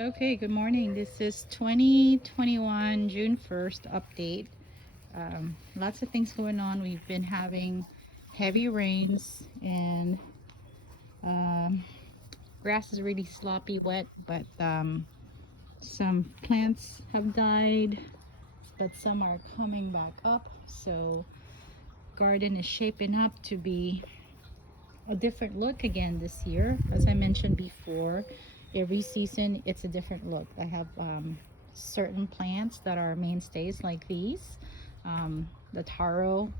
Okay, good morning. This is 2021 June 1st update. Lots of things going on. We've been having heavy rains and um, grass is really sloppy wet, but some plants have died, but some are coming back up. So garden is shaping up to be a different look again this year. As I mentioned before, every season it's a different look. I have certain plants that are mainstays like these, the taro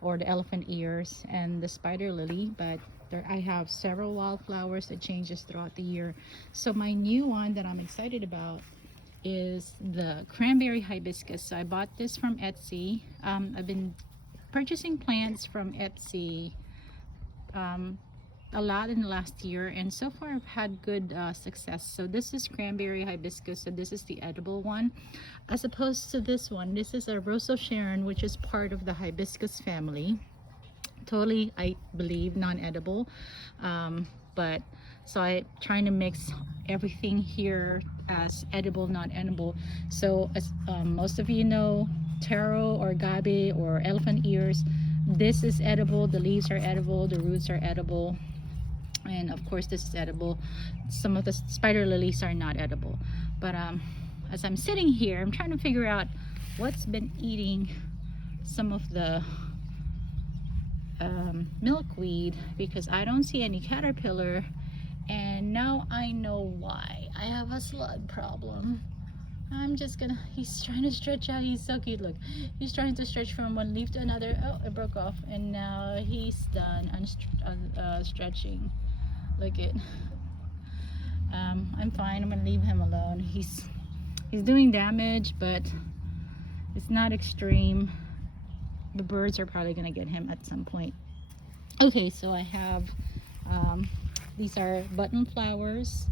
or the elephant ears and the spider lily, but I have several wildflowers that changes throughout the year. So my new one that I'm excited about is the cranberry hibiscus. So I bought this from Etsy. I've been purchasing plants from Etsy um, a lot in the last year, and so far I've had good success. So this is cranberry hibiscus, so this is the edible one, as opposed to this one. This is a Rosa Sharon, which is part of the hibiscus family, totally, I believe, non-edible. But so I trying to mix everything here as edible, non-edible. So as most of you know, taro or agave or elephant ears, this is edible. The leaves are edible, the roots are edible, and of course this is edible. Some of the spider lilies are not edible, but as I'm sitting here, I'm trying to figure out what's been eating some of the milkweed, because I don't see any caterpillar, and now I know why. I have a slug problem. I'm just gonna, he's trying to stretch out. He's so cute, look. He's trying to stretch from one leaf to another. Oh, it broke off, and now he's done stretching. Look it. I'm fine. I'm gonna leave him alone. He's doing damage, but it's not extreme. The birds are probably gonna get him at some point. Okay, so I have these are button flowers.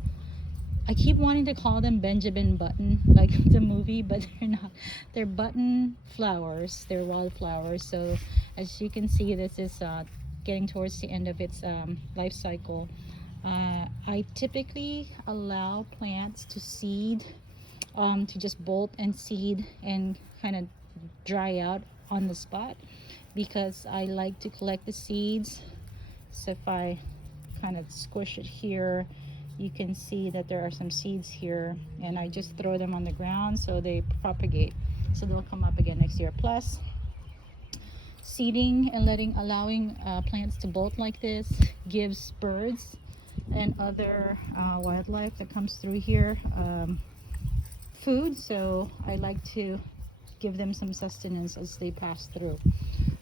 I keep wanting to call them Benjamin Button, like the movie, but they're not. They're button flowers. They're wildflowers. So as you can see, this is getting towards the end of its life cycle. I typically allow plants to seed, to just bolt and seed and kind of dry out on the spot, because I like to collect the seeds. So if I kind of squish it here, you can see that there are some seeds here, and I just throw them on the ground so they propagate, so they'll come up again next year. Plus, seeding and allowing plants to bolt like this gives birds and other wildlife that comes through here food, so I like to give them some sustenance as they pass through.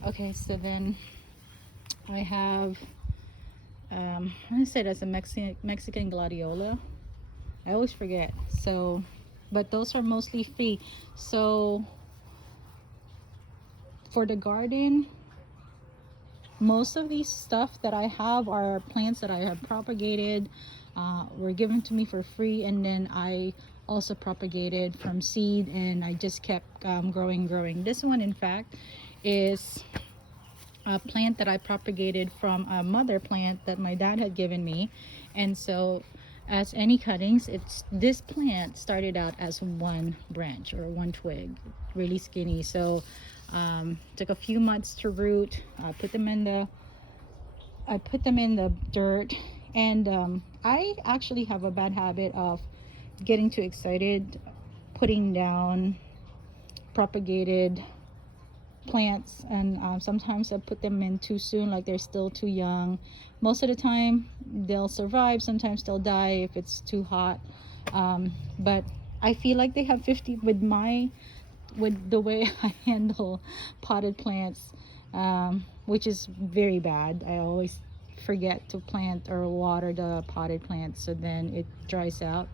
Okay, so then I have I said as a Mexican gladiola. I always forget. So, but those are mostly free. So for the garden, most of these stuff that I have are plants that I have propagated, were given to me for free, and then I also propagated from seed, and I just kept growing. This one, in fact, is a plant that I propagated from a mother plant that my dad had given me. And so, as any cuttings, it's this plant started out as one branch or one twig, really skinny. So took a few months to root. I put them in the dirt, and I actually have a bad habit of getting too excited putting down propagated plants, and sometimes I put them in too soon, like they're still too young. Most of the time they'll survive, sometimes they'll die if it's too hot, but I feel like they have 50 with the way I handle potted plants, which is very bad. I always forget to plant or water the potted plants, so then it dries out.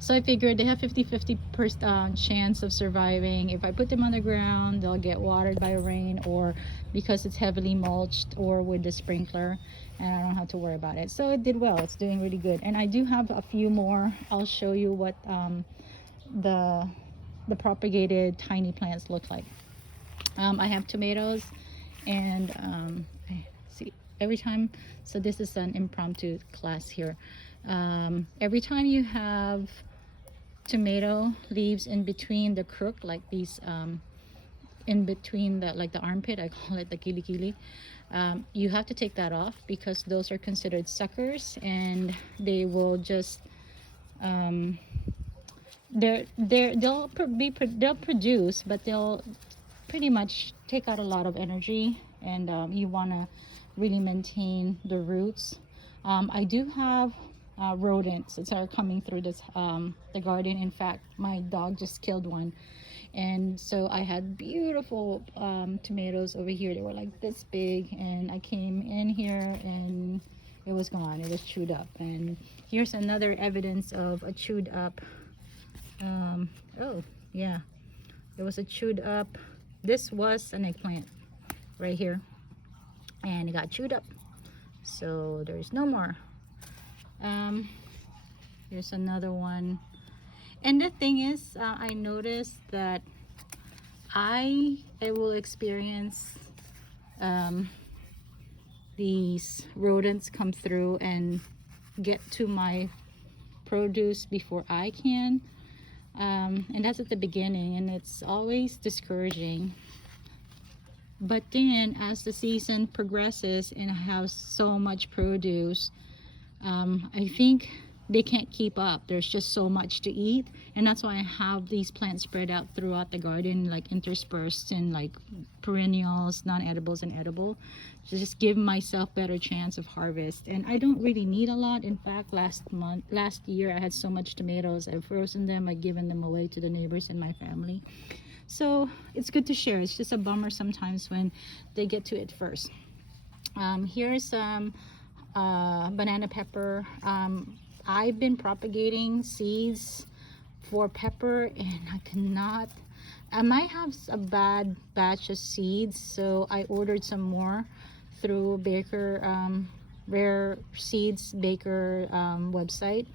So I figured they have 50-50% chance of surviving. If I put them on the ground, they'll get watered by rain, or because it's heavily mulched, or with the sprinkler, and I don't have to worry about it. So it did well. It's doing really good. And I do have a few more. I'll show you what the propagated tiny plants look like. I have tomatoes, and I see every time. So this is an impromptu class here. Every time you have tomato leaves in between the crook, like these, in between the, like the armpit, I call it the kili kili, you have to take that off because those are considered suckers, and they will just, um, they'll produce, but they'll pretty much take out a lot of energy, and you want to really maintain the roots. I do have rodents that are coming through this, the garden. In fact, my dog just killed one, and so I had beautiful tomatoes over here. They were like this big, and I came in here and it was gone. It was chewed up. And here's another evidence of a chewed up, oh yeah, it was a chewed up, this was an eggplant right here, and it got chewed up, so there's no more. Here's another one. And the thing is, I noticed that I will experience these rodents come through and get to my produce before I can, and that's at the beginning, and it's always discouraging. But then as the season progresses and I have so much produce, I think they can't keep up. There's just so much to eat, and that's why I have these plants spread out throughout the garden, like interspersed in like perennials, non-edibles, and edible, to just give myself better chance of harvest. And I don't really need a lot. In fact, last year I had so much tomatoes, I've frozen them, I've given them away to the neighbors and my family. So it's good to share. It's just a bummer sometimes when they get to it first. Here's banana pepper. I've been propagating seeds for pepper, and I cannot, I might have a bad batch of seeds, so I ordered some more through Baker, Rare Seeds Baker website.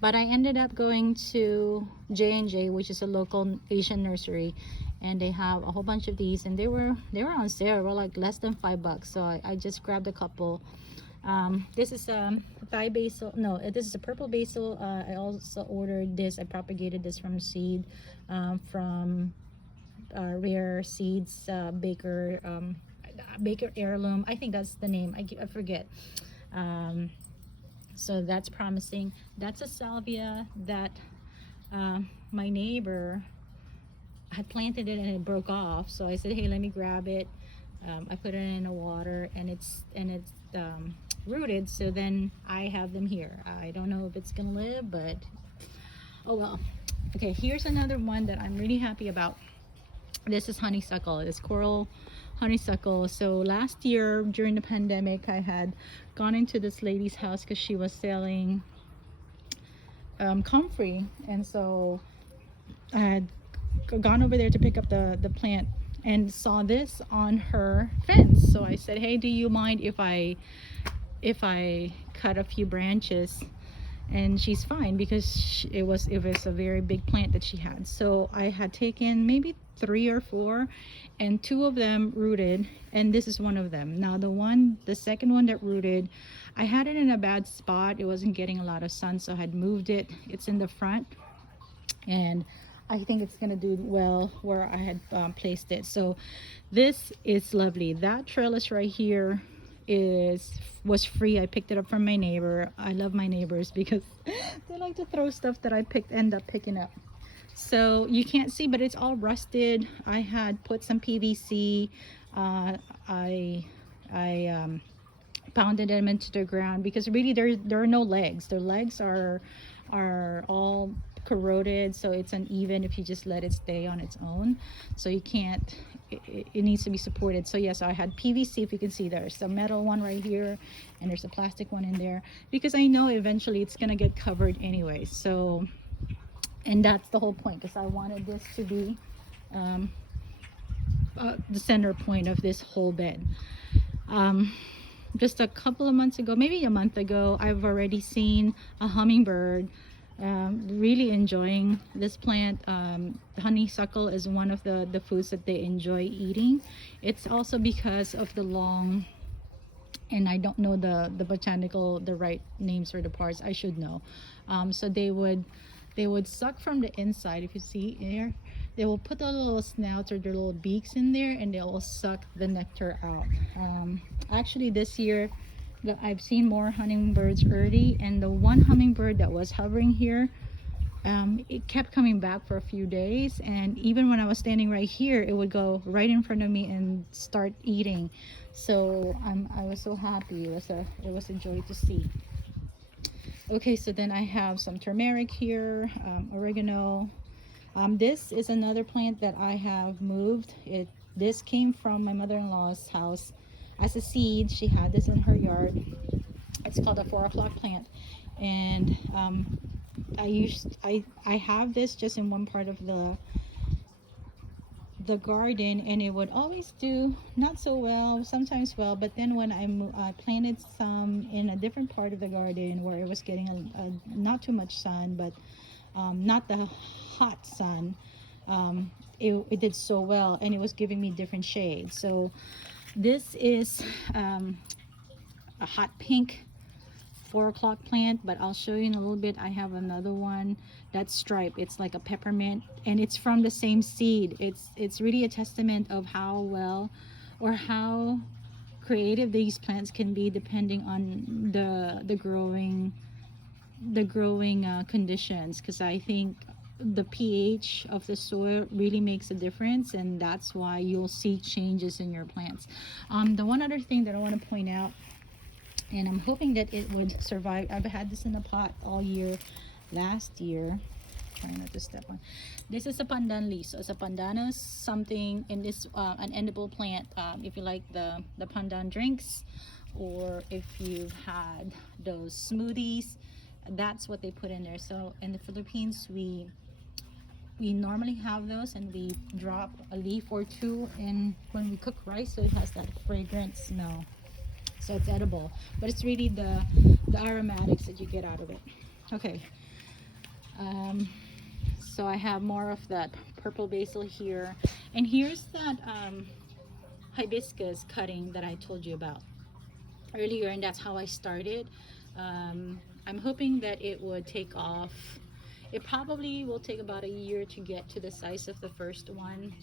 But I ended up going to J&J, which is a local Asian nursery, and they have a whole bunch of these, and they were on sale. They were like less than $5, so I just grabbed a couple. This is Thai basil. No, this is a purple basil. I also ordered this. I propagated this from seed, from Rare Seeds Baker, Baker Heirloom. I think that's the name. I forget. So that's promising. That's a salvia that my neighbor had planted it and it broke off. So I said, hey, let me grab it. I put it in the water, and it's rooted, so then I have them here. I don't know if it's gonna live, but oh well. Okay, here's another one that I'm really happy about. This is honeysuckle. It's coral honeysuckle. So last year during the pandemic, I had gone into this lady's house because she was selling comfrey, and so I had gone over there to pick up the plant and saw this on her fence. So I said, hey, do you mind if I cut a few branches? And she's fine, because it was a very big plant that she had. So I had taken maybe 3 or 4, and 2 of them rooted, and this is one of them. Now the second one that rooted, I had it in a bad spot. It wasn't getting a lot of sun, so I had moved it. It's in the front, and I think it's gonna do well where I had placed it. So this is lovely. That trellis right here was free. I picked it up from my neighbor. I love my neighbors because they like to throw stuff that I end up picking up. So you can't see, but it's all rusted. I had put some PVC. I pounded them into the ground because really there are no legs. Their legs are all corroded, so it's uneven if you just let it stay on its own. So you can't, it needs to be supported. So yes, I had PVC. If you can see, there's a metal one right here, and there's a plastic one in there, because I know eventually it's gonna get covered anyway. So, and that's the whole point, because I wanted this to be the center point of this whole bed. Just a couple of months ago, maybe a month ago, I've already seen a hummingbird really enjoying this plant. Honeysuckle is one of the foods that they enjoy eating. It's also because of the long and I don't know the botanical, the right names for the parts. I should know. So they would suck from the inside. If you see here, they will put the little snouts or their little beaks in there, and they will suck the nectar out. Actually, this year I've seen more hummingbirds early, and the one hummingbird that was hovering here, it kept coming back for a few days, and even when I was standing right here, it would go right in front of me and start eating. So I was so happy. It was a joy to see. Okay, so then I have some turmeric here, oregano. This is another plant that I have moved. This came from my mother-in-law's house as a seed. She had this in her yard. It's called a 4 o'clock plant, and I have this just in one part of the garden, and it would always do not so well, sometimes well, but then when I planted some in a different part of the garden where it was getting not too much sun, but not the hot sun, it did so well, and it was giving me different shades. So this is a hot pink 4 o'clock plant, but I'll show you in a little bit. I have another one that's striped. It's like a peppermint, and it's from the same seed. It's really a testament of how well or how creative these plants can be depending on the growing conditions, because I think the pH of the soil really makes a difference, and that's why you'll see changes in your plants. The one other thing that I want to point out, and I'm hoping that it would survive. I've had this in a pot all year last year. Trying not to step on. This is a pandan leaf. So it's a pandanus something, and this an edible plant. If you like the pandan drinks, or if you've had those smoothies, that's what they put in there. So in the Philippines, we normally have those, and we drop a leaf or two in when we cook rice, so it has that fragrant smell. So it's edible, but it's really the aromatics that you get out of it. Okay, so I have more of that purple basil here, and here's that hibiscus cutting that I told you about earlier, and that's how I started. I'm hoping that it would take off. It probably will take about a year to get to the size of the first one.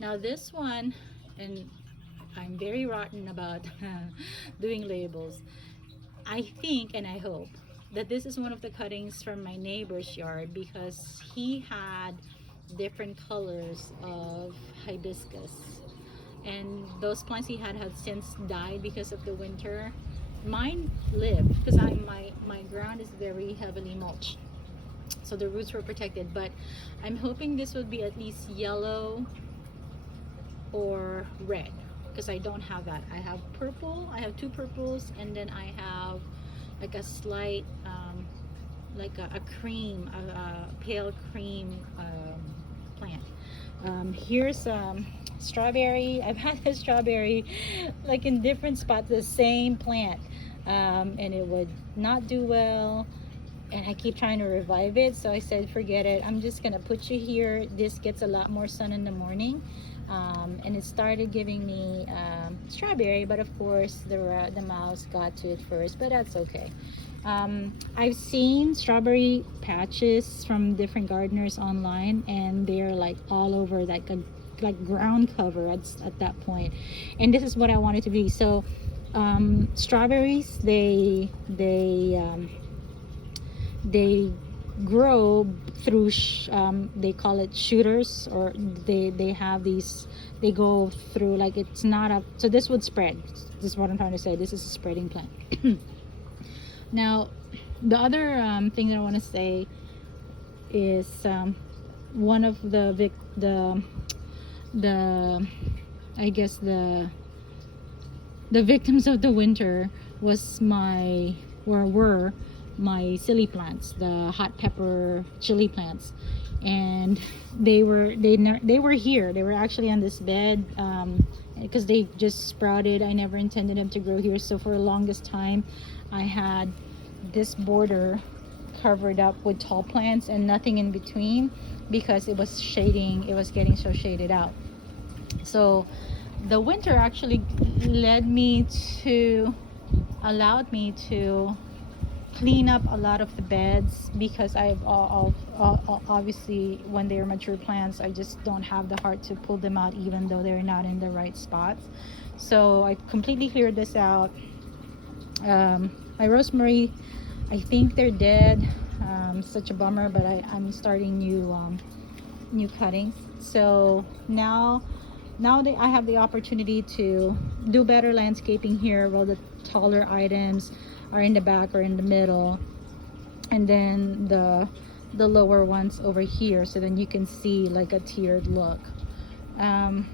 Now this one, and I'm very rotten about doing labels. I think and I hope that this is one of the cuttings from my neighbor's yard, because he had different colors of hibiscus, and those plants he had since died because of the winter. Mine lived because my ground is very heavily mulched, so the roots were protected. But I'm hoping this would be at least yellow or red, because I don't have that. I have purple. I have two purples, and then I have like a slight like a cream, a pale cream plant. Here's strawberry. I've had this strawberry like in different spots, the same plant, and it would not do well, and I keep trying to revive it. So I said, forget it, I'm just gonna put you here. This gets a lot more sun in the morning. And it started giving me strawberry, but of course the mouse got to it first, but that's okay. I've seen strawberry patches from different gardeners online, and they're like all over, like ground cover at that point, and this is what I want it to be. So strawberries, they grow through they call it shooters, or they have these, they go through, like, it's not a, so this would spread. This is what I'm trying to say. This is a spreading plant. Now the other thing that I want to say is one of the I guess the victims of the winter was were my chili plants, the hot pepper chili plants, and they were here. They were actually on this bed because they just sprouted. I never intended them to grow here, so for the longest time I had this border covered up with tall plants and nothing in between, because it was shading, it was getting so shaded out. So the winter actually led me to allowed me to clean up a lot of the beds, because I've obviously when they're mature plants I just don't have the heart to pull them out even though they're not in the right spots. So I completely cleared this out. My rosemary, I think they're dead. Such a bummer, but I'm starting new cuttings. So now that I have the opportunity to do better landscaping here, while the taller items are in the back or in the middle, and then the lower ones over here, so then you can see like a tiered look.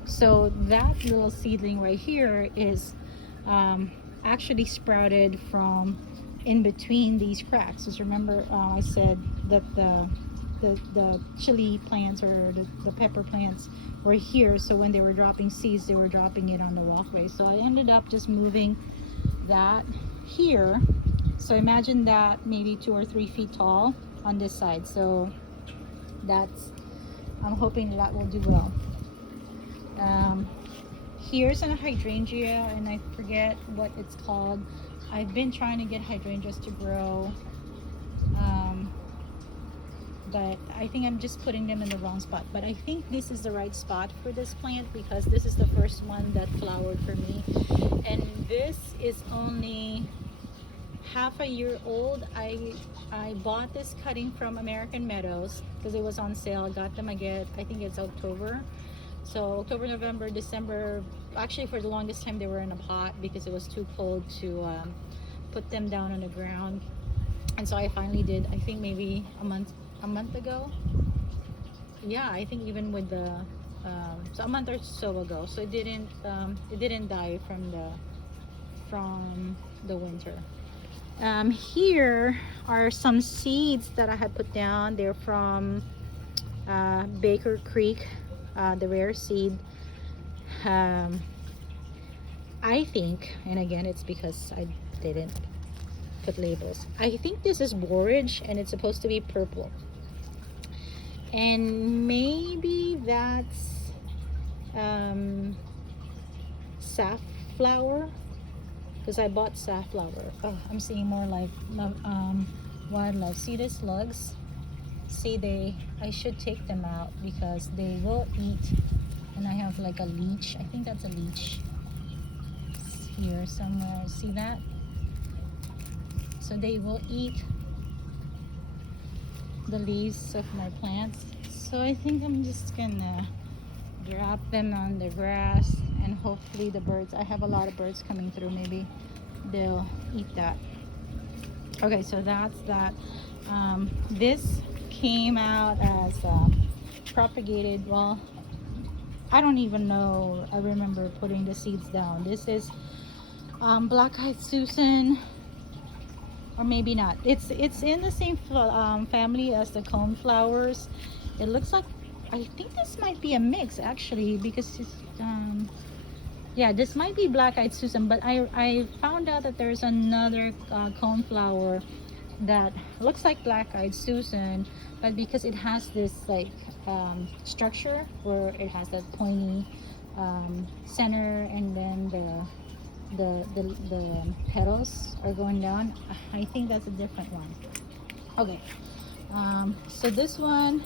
So that little seedling right here is actually sprouted from in between these cracks. Just remember, I said that the chili plants or the pepper plants were here, so when they were dropping seeds they were dropping it on the walkway. So I ended up just moving that here. So imagine that maybe 2 or 3 feet tall on this side. So that's, I'm hoping that will do well. Here's a hydrangea, and I forget what it's called. I've been trying to get hydrangeas to grow, but I think I'm just putting them in the wrong spot. But I think this is the right spot for this plant, because this is the first one that flowered for me, and this is only half a year old. I bought this cutting from American Meadows because it was on sale. I got them again, I think it's October. So October, November, December, actually for the longest time they were in a pot because it was too cold to put them down on the ground. And so I finally did, I think maybe a month ago. Yeah, I think even with the so a month or so ago. So it didn't die from the winter. Here are some seeds that I had put down. They're from Baker Creek, the rare seed. I think, and again it's because I didn't put labels, I think this is borage and it's supposed to be purple, and maybe that's safflower, because I bought safflower. Oh, I'm seeing more like wildlife. See the slugs? See, I should take them out because they will eat. And I have like a leech. I think that's a leech. It's here somewhere. See that? So they will eat the leaves of my plants. So I think I'm just gonna drop them on the grass, and hopefully the birds, I have a lot of birds coming through, maybe they'll eat that. Okay, so that's that. This came out as propagated, well, I don't even know, I remember putting the seeds down. This is black-eyed Susan, or maybe not. It's in the same family as the coneflowers. It looks like, I think this might be a mix actually, because it's yeah, this might be black-eyed Susan, but I found out that there's another coneflower that looks like black-eyed Susan, but because it has this like structure where it has that pointy center, and then the petals are going down, I think that's a different one. Okay, so this one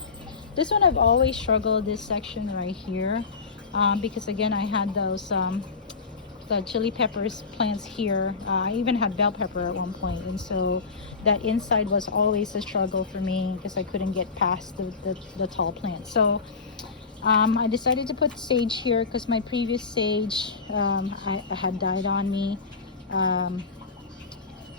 I've always struggled, this section right here, because again I had those the chili peppers plants here. I even had bell pepper at one point, and so that inside was always a struggle for me because I couldn't get past the tall plants. So I decided to put sage here because my previous sage I had died on me.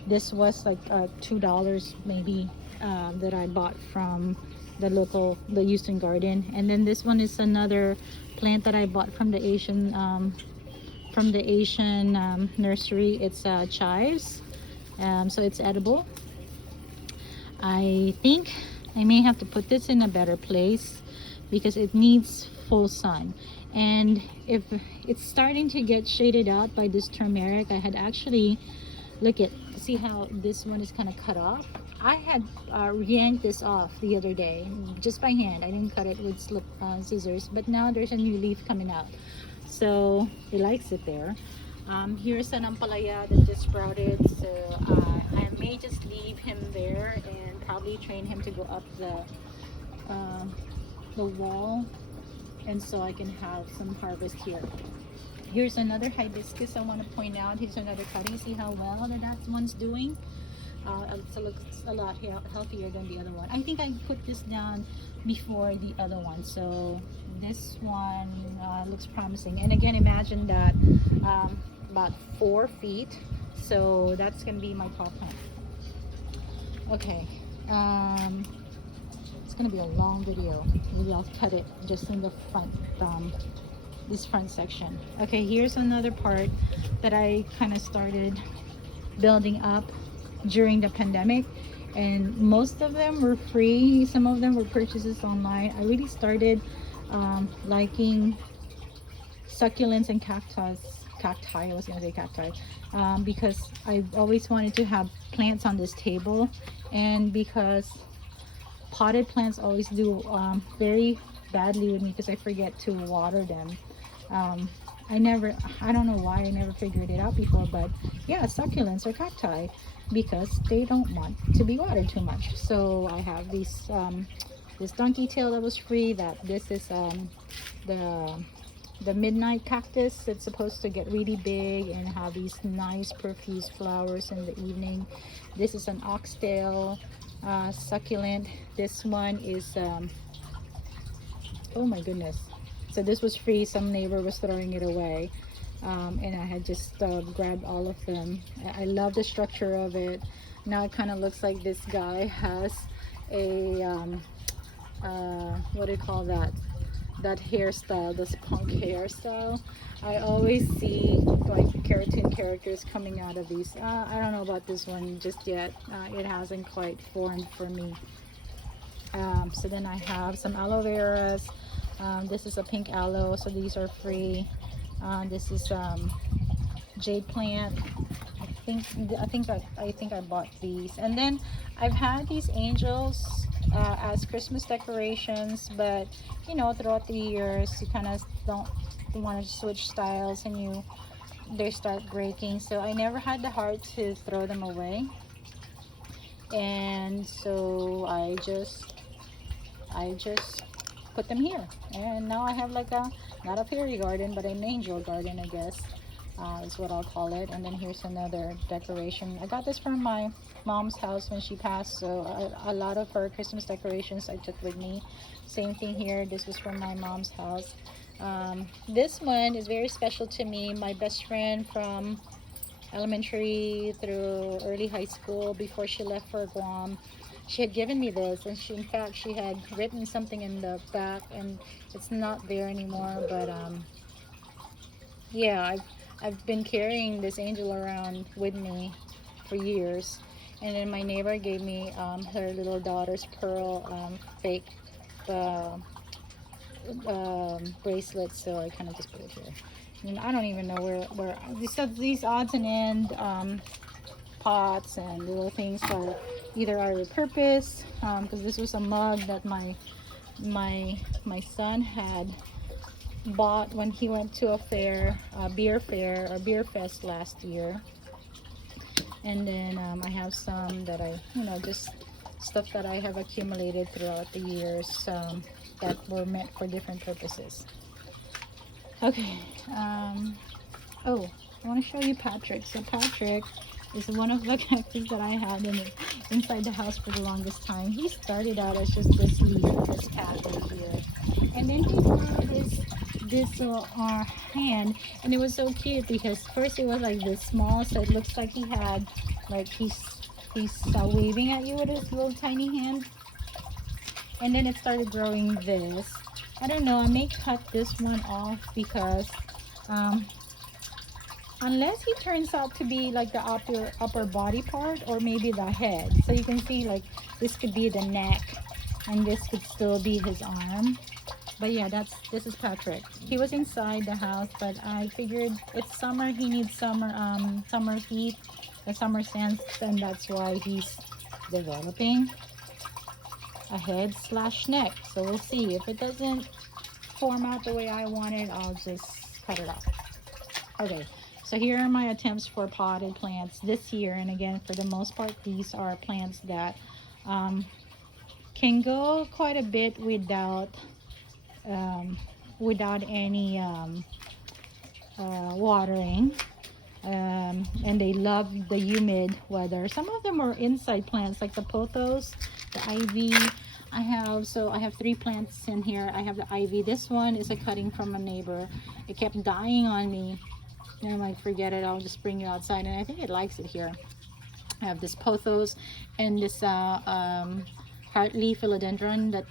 This was like $2 maybe that I bought from the Houston Garden. And then this one is another plant that I bought from the Asian nursery. It's chives, so it's edible. I think I may have to put this in a better place because it needs full sun, and if it's starting to get shaded out by this turmeric, I had actually see how this one is kind of cut off. I had yanked this off the other day just by hand. I didn't cut it with scissors, but now there's a new leaf coming out. so he likes it there. Here's an ampalaya that just sprouted, so I may just leave him there and probably train him to go up uh, the wall, and so I can have some harvest here. Here's another hibiscus I want to point out. Here's another cutting. See how well that one's doing? It looks a lot healthier than the other one. I think I put this down before the other one, so this one looks promising. And again, imagine that about 4 feet, so that's gonna be my top plant. Okay, it's gonna be a long video. Maybe I'll cut it just in the front, this front section. Okay, here's another part that I kind of started building up during the pandemic, and most of them were free, some of them were purchases online. I really started liking succulents and cacti, I was gonna say cacti, because I always wanted to have plants on this table, and because potted plants always do very badly with me because I forget to water them. I don't know why I never figured it out before, but yeah, succulents are cacti because they don't want to be watered too much. So I have these this donkey tail that was free. This is the midnight cactus. It's supposed to get really big and have these nice profuse flowers in the evening. This is an oxtail succulent. This one is oh my goodness, so this was free. Some neighbor was throwing it away, and I had just grabbed all of them. I love the structure of it. Now it kind of looks like this guy has a what do you call that hairstyle, this punk hairstyle. I always see like cartoon characters coming out of these. I don't know about this one just yet. It hasn't quite formed for me. So then I have some aloe veras. This is a pink aloe, so these are free. This is jade plant. I think I bought these, and then I've had these angels as Christmas decorations, but you know, throughout the years you kind of don't want to switch styles, and they start breaking, so I never had the heart to throw them away, and so I just put them here, and now I have like a, not a fairy garden, but an angel garden, I guess, is what I'll call it. And then here's another decoration. I got this from my mom's house when she passed, so a lot of her Christmas decorations I took with me. Same thing here, this was from my mom's house. This one is very special to me. My best friend from elementary through early high school, before she left for Guam, she had given me this, and in fact she had written something in the back, and it's not there anymore, but yeah, I've been carrying this angel around with me for years. And then my neighbor gave me her little daughter's pearl fake bracelet, so I kind of just put it here. And I don't even know where these odds and end pots and little things are either I repurpose, because this was a mug that my son had bought when he went to a fair, beer fest last year. And then I have some that I, just stuff that I have accumulated throughout the years, that were meant for different purposes. Okay, oh, I want to show you Patrick. So Patrick is one of the cactus that I had inside the house for the longest time. He started out as just this leaf, this cat right here, and then he grew this hand, and it was so cute because first it was like this small, so it looks like he had, like he's waving at you with his little tiny hand, and then it started growing this. I don't know, I may cut this one off because unless he turns out to be like the upper body part, or maybe the head. So you can see like this could be the neck, and this could still be his arm. But yeah, this is Patrick. He was inside the house, but I figured it's summer, he needs summer heat, the summer sense, and that's why he's developing a head slash neck. So we'll see. If it doesn't form out the way I want it, I'll just cut it off. Okay, so here are my attempts for potted plants this year. And again, for the most part, these are plants that can go quite a bit um, without any watering. And they love the humid weather. Some of them are inside plants, like the pothos, the ivy. I have 3 plants in here. I have the ivy. This one is a cutting from a neighbor. It kept dying on me, and I'm like, forget it, I'll just bring it outside, and I think it likes it here. I have this pothos and this heartleaf philodendron that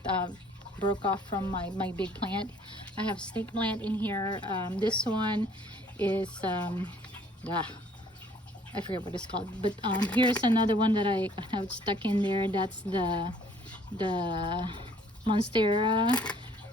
broke off from my big plant. I have snake plant in here. This one is I forget what it's called, but here's another one that I have stuck in there. That's the Monstera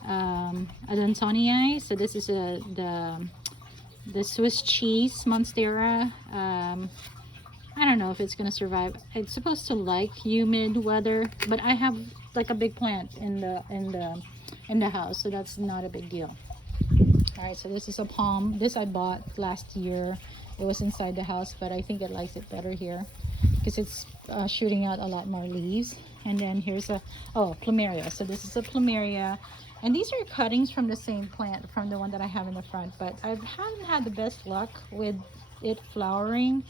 Adansonii. So this is the Swiss cheese Monstera. I don't know if it's gonna survive. It's supposed to like humid weather, but I have like a big plant in the house, so that's not a big deal. All right, so this is a palm. This I bought last year. It was inside the house, but I think it likes it better here because it's shooting out a lot more leaves. And then here's a plumeria. So this is a plumeria, and these are cuttings from the same plant, from the one that I have in the front, but I haven't had the best luck with it flowering.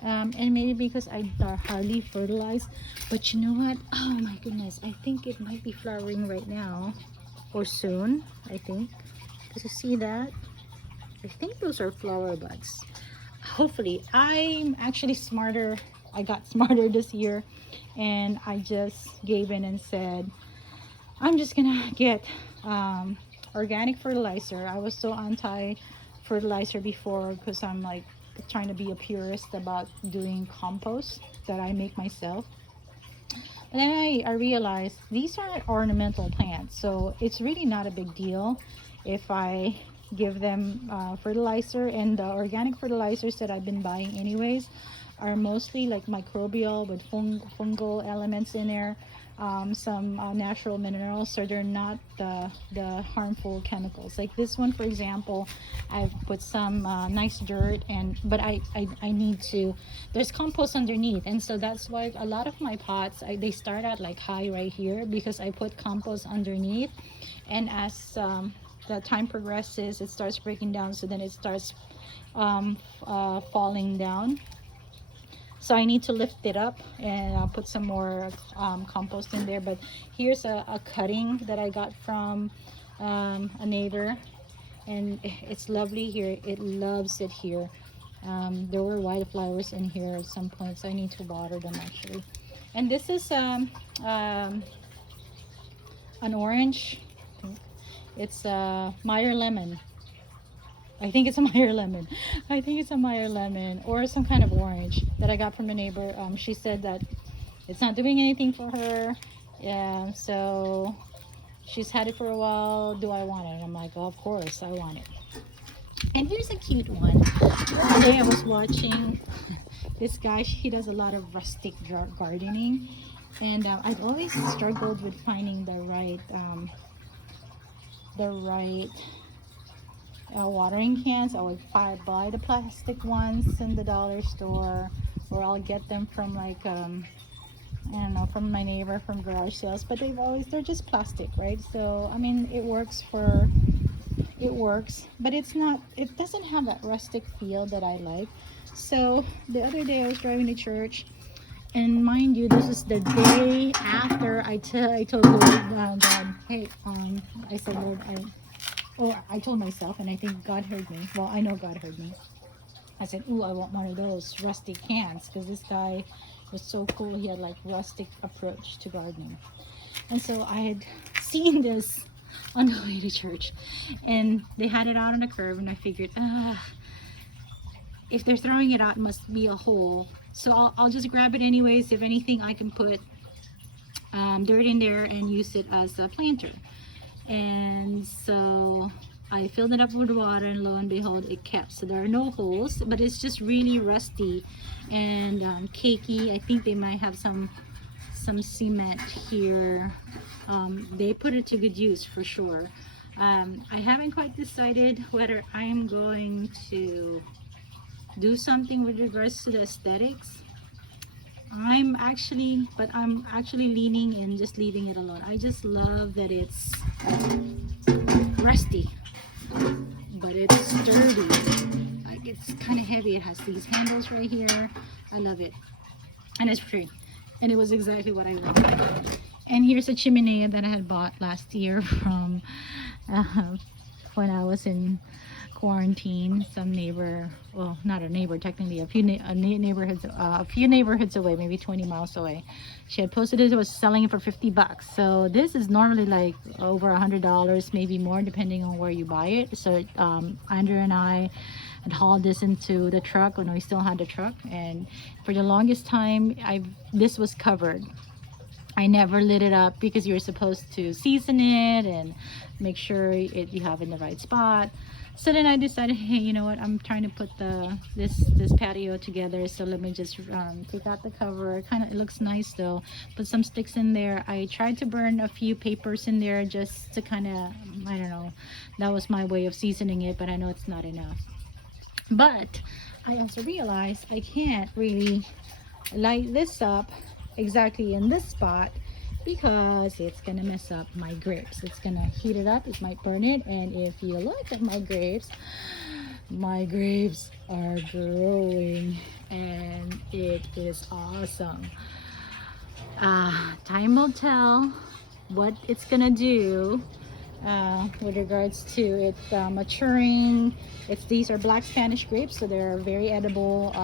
And maybe because I hardly fertilize. But you know what, oh my goodness, I think it might be flowering right now or soon. I think, because you see that, I think those are flower buds. Hopefully. I'm actually smarter. I got smarter this year, and I just gave in and said I'm just gonna get organic fertilizer. I was so anti fertilizer before because I'm like trying to be a purist about doing compost that I make myself. But then I realized these are ornamental plants, so it's really not a big deal if I give them fertilizer. And the organic fertilizers that I've been buying anyways are mostly like microbial with fungal elements in there, some natural minerals, so they're not the harmful chemicals. Like this one, for example, I've put some nice dirt, but I need to, there's compost underneath, and so that's why a lot of my pots, they start out like high right here because I put compost underneath, and as the time progresses, it starts breaking down, so then it starts falling down. So I need to lift it up, and I'll put some more compost in there. But here's a cutting that I got from a neighbor, and it's lovely here. It loves it here. There were wildflowers in here at some point, so I need to water them actually. And this is an orange. It's a Meyer lemon. I think it's a Meyer lemon. I think it's a Meyer lemon or some kind of orange that I got from a neighbor. She said that it's not doing anything for her. Yeah, so she's had it for a while. Do I want it? And I'm like, oh, of course I want it. And here's a cute one. One day I was watching this guy. He does a lot of rustic gardening, and I've always struggled with finding the right watering cans. I would buy the plastic ones in the dollar store, or I'll get them from like I don't know, from my neighbor from garage sales, but they're just plastic, right? So I mean, it works, but it doesn't have that rustic feel that I like. So the other day I was driving to church, and mind you, this is the day after I told the Lord, God, hey, I said, Lord, I told myself, and I think God heard me. Well, I know God heard me. I said, ooh, I want one of those rustic cans, because this guy was so cool. He had like rustic approach to gardening. And so I had seen this on the way to church, and they had it out on the curb, and I figured, if they're throwing it out, it must be a hole. So I'll just grab it anyways. If anything, I can put dirt in there and use it as a planter. And so I filled it up with water, and lo and behold, it kept. So there are no holes, but it's just really rusty and cakey. I think they might have some cement here. They put it to good use for sure. I haven't quite decided whether I'm going to do something with regards to the aesthetics. I'm actually leaning in just leaving it alone. I just love that it's rusty, but it's sturdy. Like, it's kind of heavy. It has these handles right here. I love it. And it's free. And it was exactly what I wanted. And here's a chimenea that I had bought last year from when I was in quarantine. Some neighbor, well, not a neighbor technically, a few neighborhoods away, maybe 20 miles away, she had posted it, was selling it for 50 bucks. So this is normally like over $100, maybe more, depending on where you buy it. So Andrew and I had hauled this into the truck when we still had the truck, and for the longest time this was covered. I never lit it up because you're supposed to season it and make sure you have in the right spot. So then I decided, hey, you know what? I'm trying to put this patio together. So let me just take out the cover. It looks nice though. Put some sticks in there. I tried to burn a few papers in there just to kind of, I don't know. That was my way of seasoning it, but I know it's not enough. But I also realized I can't really light this up exactly in this spot because it's gonna mess up my grapes. It's gonna heat it up, it might burn it. And if you look at my grapes are growing and it is awesome. Time will tell what it's gonna do with regards to it maturing. These are black Spanish grapes, so they're very edible,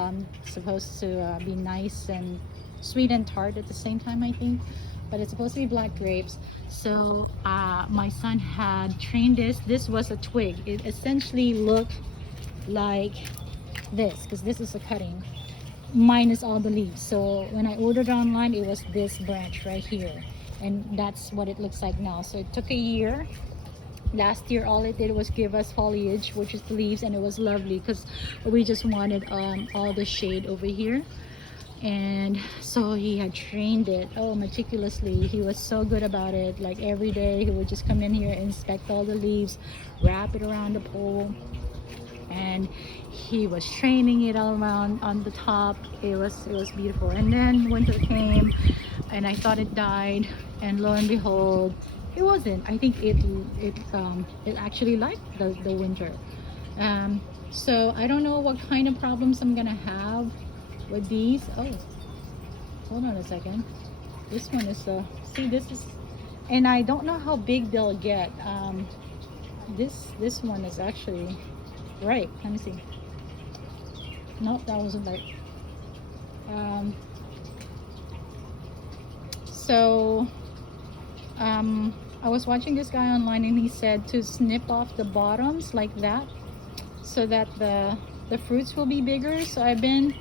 supposed to be nice and sweet and tart at the same time, I think, but it's supposed to be black grapes. So my son had trained this was a twig. It essentially looked like this because this is a cutting minus all the leaves. So when I ordered online, it was this branch right here, and that's what it looks like now. So it took a year. Last year all it did was give us foliage, which is the leaves, and it was lovely because we just wanted all the shade over here. And so he had trained it meticulously. He was so good about it. Like every day he would just come in here, inspect all the leaves, wrap it around the pole, and he was training it all around on the top. It was beautiful. And then winter came and I thought it died, and lo and behold, it wasn't. I think it actually liked the winter. So I don't know what kind of problems I'm gonna have with these. Oh, hold on a second. This one is see, this is, and I don't know how big they'll get. This one is actually right. Let me see. Nope, that wasn't right. So I was watching this guy online, and he said to snip off the bottoms like that so that the fruits will be bigger. So I've been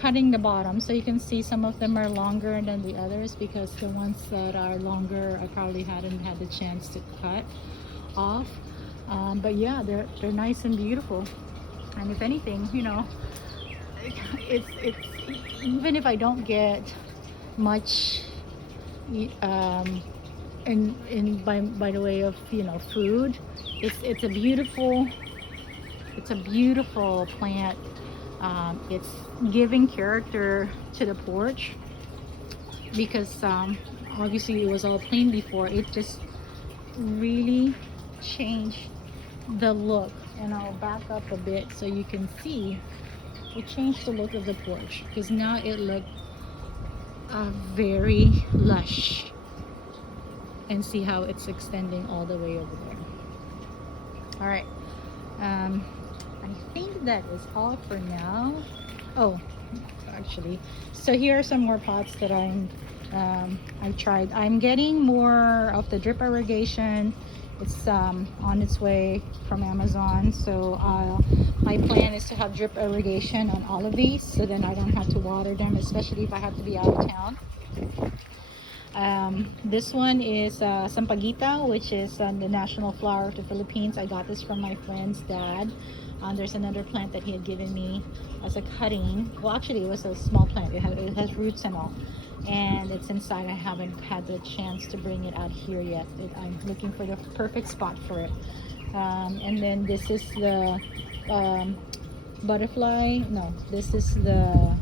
cutting the bottom, so you can see some of them are longer than the others because the ones that are longer I probably hadn't had the chance to cut off. But yeah, they're nice and beautiful. And if anything, you know, it's even if I don't get much by the way of, you know, food, it's a beautiful plant. It's giving character to the porch because obviously it was all plain before. It just really changed the look, and I'll back up a bit so you can see. It changed the look of the porch because now it looked very lush, and see how it's extending all the way over there. All right, I think that is all for now. Oh, actually, so here are some more pots that I tried. I'm getting more of the drip irrigation. It's on its way from Amazon, so my plan is to have drip irrigation on all of these, so then I don't have to water them, especially if I have to be out of town. This one is sampaguita, which is the national flower of the Philippines. I got this from my friend's dad. There's another plant that he had given me as a cutting. Well, actually it was a small plant. It has roots and all. and it's inside. I haven't had the chance to bring it out here yet. I'm looking for the perfect spot for it. And then this is the um, butterfly. No, this is the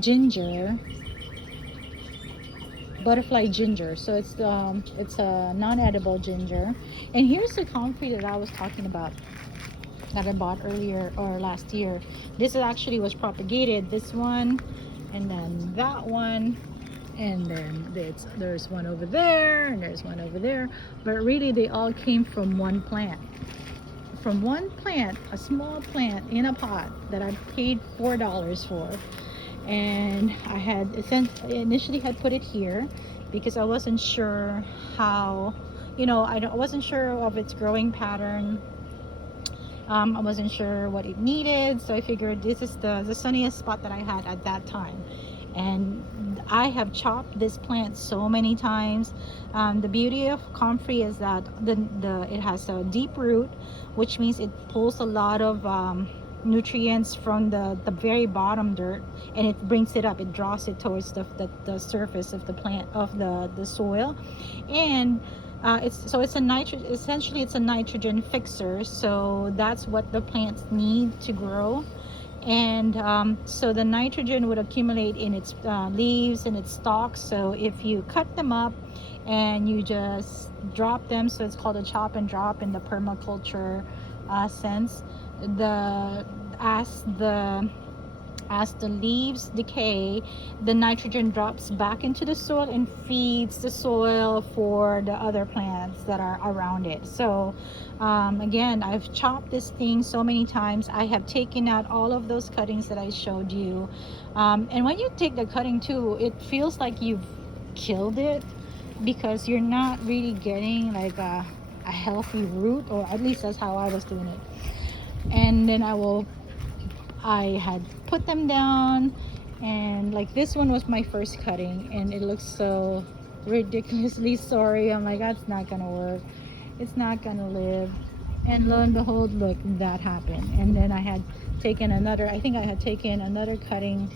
ginger, butterfly ginger. So it's a non-edible ginger. And here's the comfrey that I was talking about that I bought earlier or last year. This actually was propagated. This one, and then that one, and then there's one over there, and there's one over there. But really, they all came from one plant. From one plant, a small plant in a pot that I paid $4 for. And I had initially had put it here because I wasn't sure how, I wasn't sure of its growing pattern. I wasn't sure what it needed, so I figured this is the sunniest spot that I had at that time. And I have chopped this plant so many times. The beauty of comfrey is that it has a deep root, which means it pulls a lot of nutrients from the very bottom dirt, and it brings it up, it draws it towards the surface of the plant, of the soil. And essentially it's a nitrogen fixer, so that's what the plants need to grow. And so the nitrogen would accumulate in its leaves and its stalks. So if you cut them up and you just drop them, so it's called a chop and drop in the permaculture sense, as the leaves decay, the nitrogen drops back into the soil and feeds the soil for the other plants that are around it. So again, I've chopped this thing so many times. I have taken out all of those cuttings that I showed you. And when you take the cutting too, it feels like you've killed it, because you're not really getting like a healthy root, or at least that's how I was doing it. And then I had put them down, and like this one was my first cutting, and it looks so ridiculously sorry. I'm like, that's not gonna work, it's not gonna live. And lo and behold, look, that happened. And then I had taken another, I think I had taken another cutting